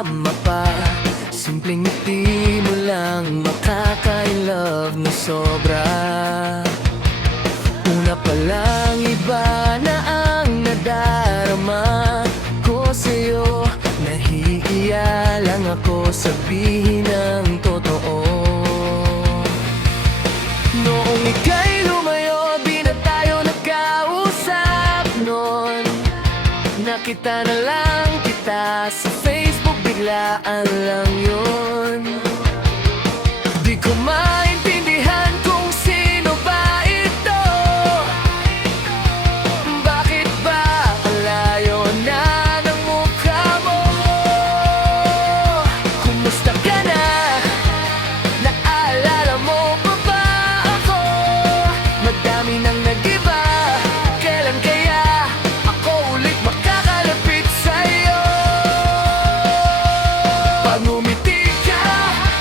kasama pa. Simpleng ngiti mo lang makaka-love na sobra. Una pa lang iba na ang nadarama ko sa'yo. Nahihiya lang ako sabihin ang totoo. Noong ika'y lumayo, di na tayo nagkausap noon. Nakita na lang kita sa Facebook, biglaan lang yun. Di ko maintindihan kung sino ba ito. Bakit ba ang layo na ng mukha mo? Kumusta ka na? Naalala mo pa ba ako? Madami nang nag-iba. Kailan kaya ako ulit makakalapit sa'yo? Pag ngumiti ka,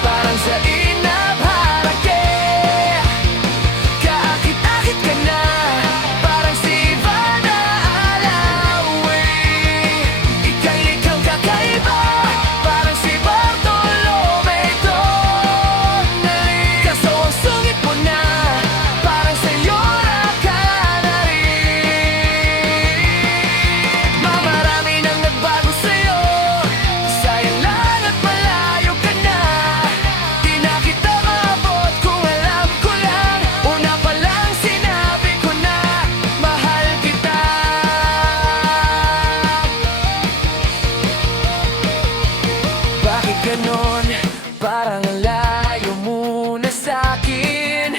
parang sa inabharake. Kaakit-akit ka na, parang si Ivana Alawi. Ika'y likhang kakaiba, parang si Bartolome Donali. Kaso ang sungit mo na, parang senyora ka na rin. Marami nang nagbago sa'yo, sayang lang at malayo ka na. Di na kita maabot kung alam ko lang. Una pa lang sinabi ko na mahal kita. Bakit ganon? Parang ang layo mo na sa'kin.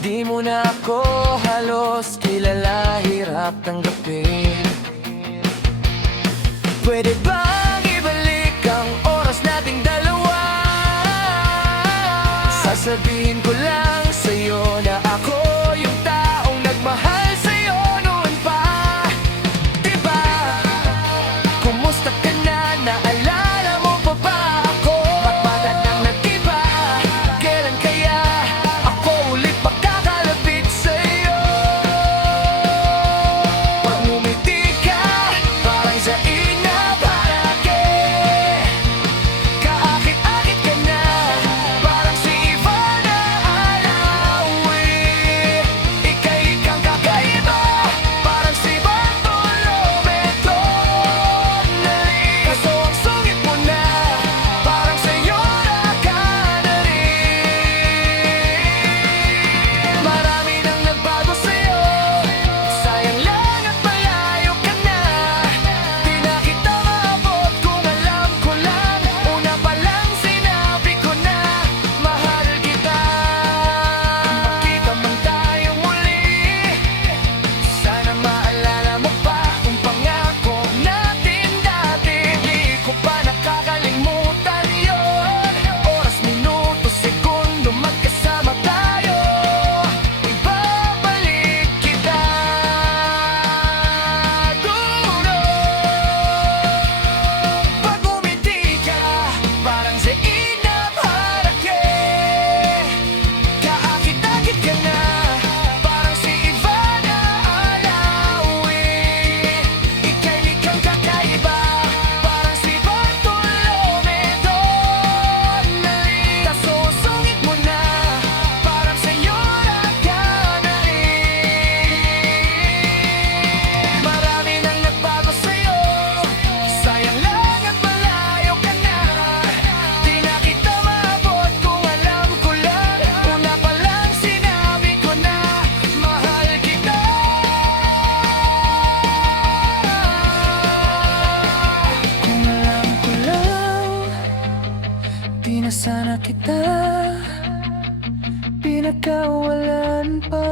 Di mo na ako halos kilala, hirap tanggapin. Pwede bang ibalik ang oras nating dalawa? Sasabihin ko lang sa'yo na ako yung taong nagmahal sa'yo noon pa. Diba? Kumusta ka na? Naalala mo pa ba ako? Bakit nang nag-iba? Kailan kaya ako ulit makakalapit sa'yo? Pag ngumiti ka, parang sa inabharake. Kaakit-akit ka na, parang si Ivana Alawi. Ika'y likhang kakaiba, parang si Bartolome Donali. Kaso ang sungit mo na, parang senyora ka na rin. Marami nang nagbago sa'yo, sayang lang at malayo ka na. Di na kita maabot kung alam ko lang. Una pa lang sinabi ko na mahal kita. Magkita man tayo muli, sana maalala mo pa kung pangako natin dati. Di ko pa nakakalimutan yun. Oras, minuto, segundo, magkasama tayo. Ibabalik kita dulo. Pag ngumiti ka, parang sa inabharake. Kaakit-akit ka na, parang si Ivana Alawi. Ika'y likhang kakaiba, parang si Bartolome Donali. Kaso ang sungit mo na, parang senyora ka na rin. Marami nang nagbago sa'yo, sayang lang at malayo ka na. Di na kita maabot kung alam ko lang. Una pa lang sinabi ko na mahal kita. Kung alam ko lang, di na sana kita pinagkawalan pa.